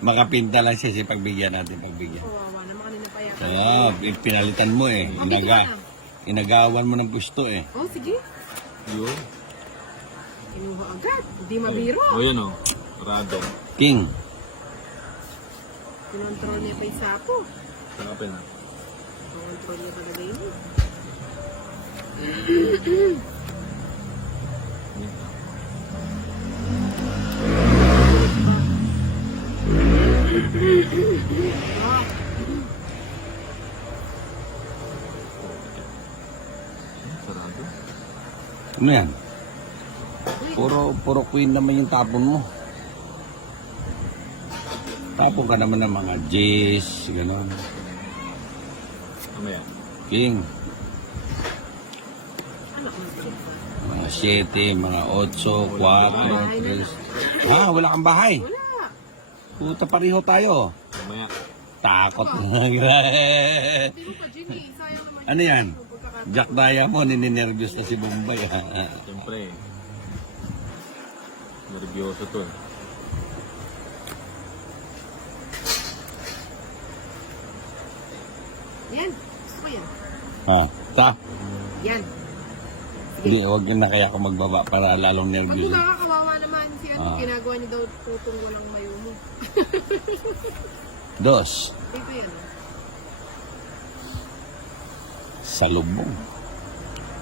Makapinta lang siya si pagbigyan natin, pagbigyan. Kawawa naman kanina pa yan. Oo, pinalitan mo eh. Inagawan mo ng gusto eh. Oh, sige. Yun. Inuha agad. Hindi mabiro. O yan o. Rado. King. Kinontrol niya pa yung sapo. Tanapin na. Kinontrol niya talaga yun. Ah, Sarado. Ano yan? Puro queen naman yung tapon mo. Tapon ka naman ng mga J's, gano'n. Mamaya. King. anak mo siya. Mga 7, mga 8, 4, 3. Wala kang bahay. Wala. Puta pareho tayo. Mamaya. Takot na. Hindi mo pa, Ginny. Sayang naman. Ano yan? Pagkakataon. Jack Diamond, nininervyos na si Bombay. Siyempre. Nervyoso to eh. Yan. Gusto ko yan. Ta? Yan. Hindi, huwag na kaya ako magbaba para lalong Pag nervyos. kumakawawa naman si ano, Ah. ginagawa niya daw tutong walang mayo mo. Dos. Ito yan. Salubong.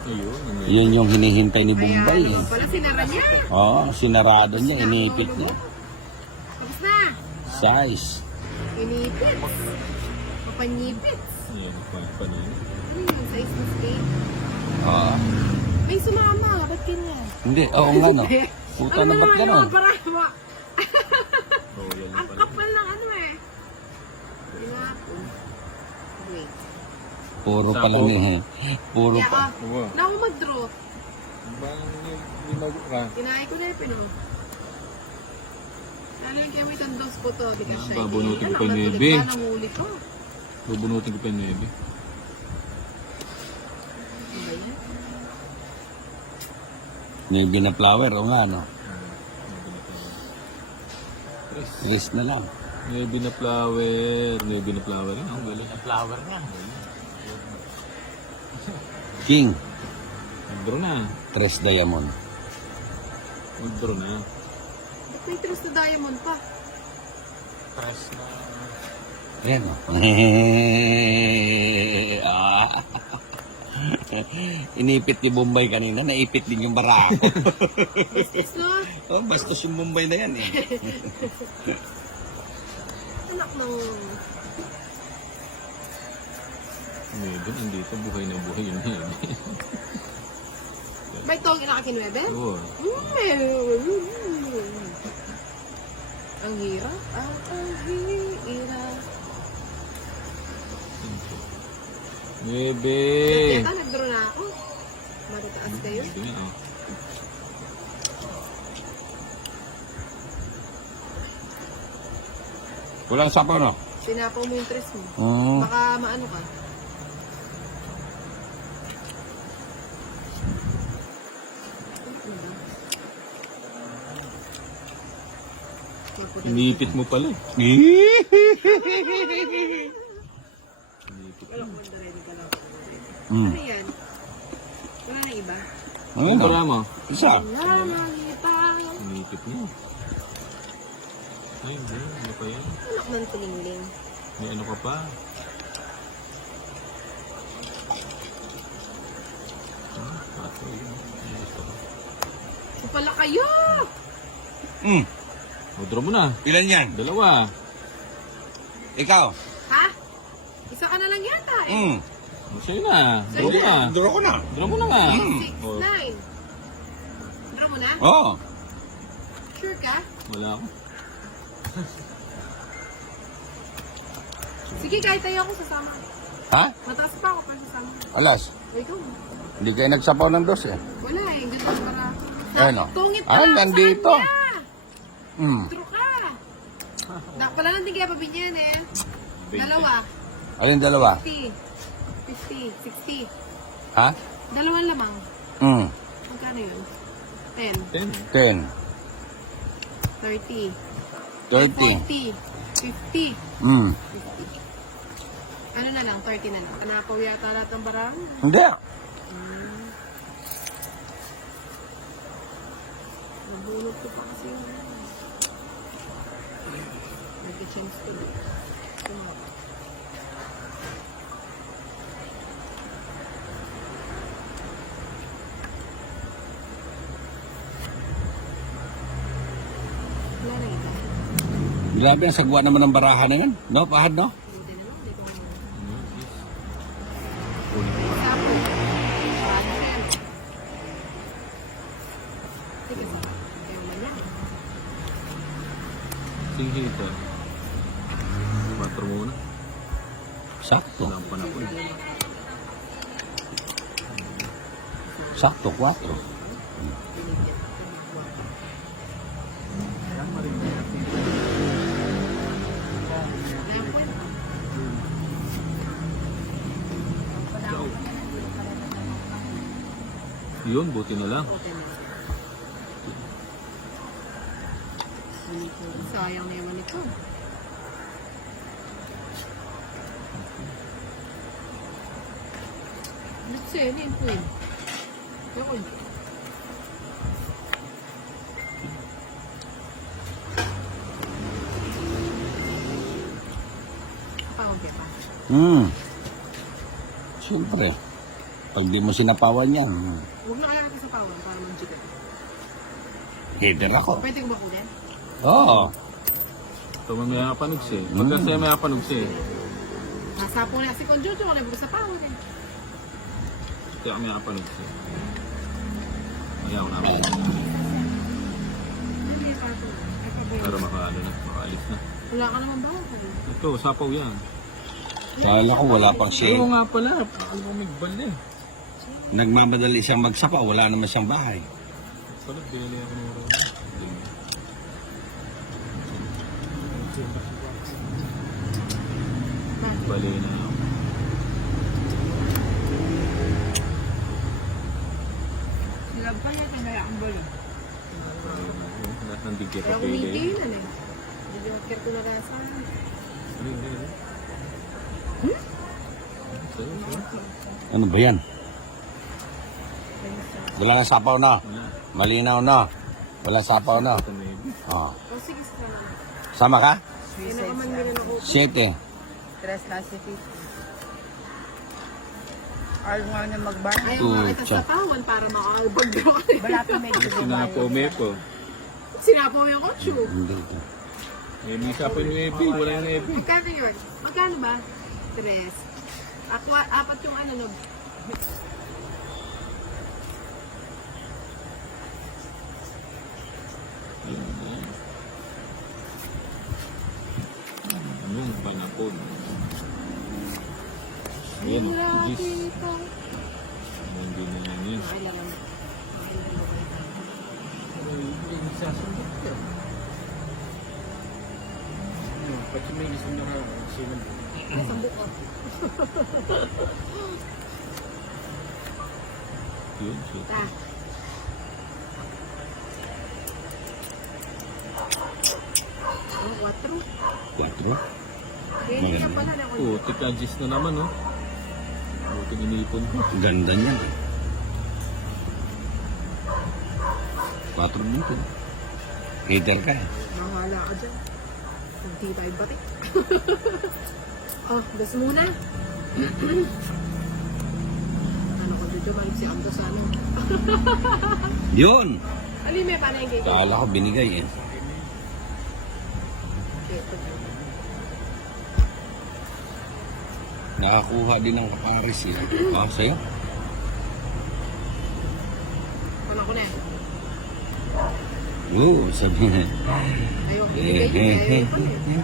Ayun. Ano yan? Yun yung hinihintay ni Bombay. Kaya, pala sinara niya. Oo, sinarado niya, inipit niya. Tapos na. Size. Inipit. Papanyipit. Ayan. Paano yun? Ano yung size ng skate? Oo. May sumama. Ba't ganyan? Hindi, oo nga no. Puta na ba't ganon? Para, Oh, yan ang pala. kapal ng ano eh. Diba? Wait. Puro pa lang eh. Puro Kaya pa. Oo. na ako mag-draw. Ba, hindi mag-ra. Kinain ko na yung pino. Ano yung kaya ang dos ko to? Di ka siya. Babunutin ko pa yung Anak, nebe. natulig pa, nangulit ko. Bubunutin ko pa yung nebe. Ano ba yan? Navy na flower, o nga no. Yes na lang. Nebe na flower. Nebe na flower. Ang galing. Flower nga. King. Mag-draw na. 3 diamond. Mag-draw na. Ba't may trust na diamond pa? Press na. Ayan o. Inipit ni Bombay kanina, naipit din yung barako. Business no? Oh, bastos yung Bombay na yan eh. Anak ng... Nebe, nandito. Buhay na buhay yung nebe. Ba ito ang inakinuwebe? Oo. Ang hirap. Ang hirap. Nebe. Yata, nag-draw na ako. Matataas kayo. Nebe nga, oh. Walang sapaw no? Sinapaw mo yung tres mo. Mm. Baka maano ka. Inipit mo pala. Wala ko ready ka lang. Mm. Ano yan? Wala na iba? Ano Ang na? pala mo? Isa. Wala na iba. Inipit mo. Ay, hindi. Ano pa yan? Anak ng tilingling. May ano ka pa? Pato yun. Ano ito? So pala kayo! Mm. O-draw mo na. Ilan yan? Dalawa. Ikaw? Ha? Isa ka na lang yata eh. Mm. O, sa'yo na. Draw mo na. Duro ko na. Draw mo na nga. 6, O, 9. Draw mo na? Oo. Sure ka? wala ako. Sige, kahit tayo ako sasama. Ha? Mataas pa ako para sasama. Alas. O ikaw. Hindi kayo nagsapaw ng dos eh. Wala eh. Ganun para... Ano? Tungit Ah, lang nandito. sa kanya. Mm. Draw ka. Pala lang din kaya pabinyan eh. 20. Dalawa. Alin dalawa? 50. 50. 60. Ha? Dalawang lamang. Mm. Magkano yun? 10. 10. 10. 30. 30. 40. 50. Hmm. 50. Ano na lang, 30 na lang. Panapaw yata lahat ng barang. Hindi. Nabulog ko pa kasi yun. Nag-change ko lang. Wala na iba. Grabe ang sagwa naman ng baraha na yan. No, pahad, no? Hindi na lang. Hindi ko na. Ulit. Sapo. Ano yan? Sige, sige. Ayaw man yan. Sige ito. 4 muna. Sakto. Wala ang panapon. Sakto, 4. Binigyan ako. Napon. Yun, buti na lang. Okay na. Sayang na yaman ito. Nagselin po eh. Yun. Pawag pa. Hmm. Siyempre. Pag di mo sinapawan yan, Huwag na kaya natin sa pawag para mag-chicken. hater ako. Pwede ko ba kunin? Oo. Ito may panog siya. Pagka siya may panog siya. Nasapo na si Conjojo. Nabog sa pawag eh. Kaya may panog siya. Ayaw na. Hindi pa ito. Ay, pabayad. Pero makaalis na. Wala ka naman ba? Ito, sapaw yan. Kala ko wala pang Oo shade. nga pala. Ano mo migbal eh. Nagmamadali siyang magsapa, wala naman siyang bahay. Pala, binili ako ng oras. Bali na ako. Sila pa niya kaya ang bali. Lahat ng digya Kaya pa pwede. kumikilan eh. Hindi ko care ko na rasa. Ano ba yan? Wala na sapaw na. Malinaw na. Wala sapaw na. Ah. O sige, sana. Sama ka? Hindi na kaman nila na upo. 7. Tres na si Tito. Ayaw nga niya magbar. Ayaw nga kita Pucha. sa tawan para makakabag daw ka. Wala pa medyo Sinapo, mepo. Sinapo mo yung kotso. Hindi. May sapo yung epi. Wala yung epi. Magkano yun? Magkano ba? 3. Apat yung ano, no? Anong panapon? Ayan o, gis. Ito. Hindi na yan yun. Kailangan. Pati may gusto na sino. Isang buko. Yun, shit. Ta. Oh, 4. 4. Hindi na pala na Oh, tika-gis na naman oh. Buti inipon ko. Ganda niya. 4 din to. Hater ka eh. Mahala ka dyan. Hindi tayo batik. Oh, gas muna. Ano ko dito, balik si Amdo sa ano. Yun! Alin may paano yung gagawin? Kala ko binigay eh. Nakakuha din ng kaparis eh. Ah, sa'yo? Ano ko na? Oo, sabi na. Ayoko. Bigay ko eh.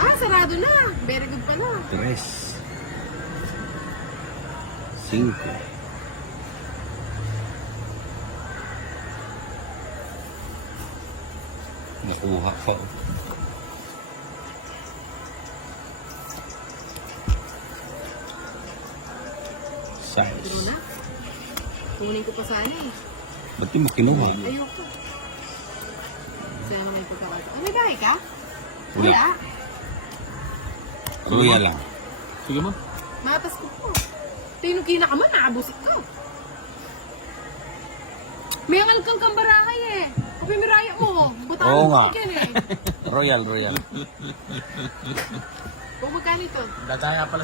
Ah, sarado na. Very good pala. 3. 5. Nakuha ko. Pero Size. na. Kunin ko pa sana eh. Ba't di mo kinuha? Ayoko. Sa'yo naman yung pagkakataon. Ah, may bahay ka? Wala. Wala. Kuya lang. Sige mo. Matas ko po. Tinukina ka man, nakabusit ka. May angal kang kambarahay eh. Kapimiraya mo. Butahan Oo mo nga. ka eh. Royal, royal. Kung magkano ito? Dadaya pala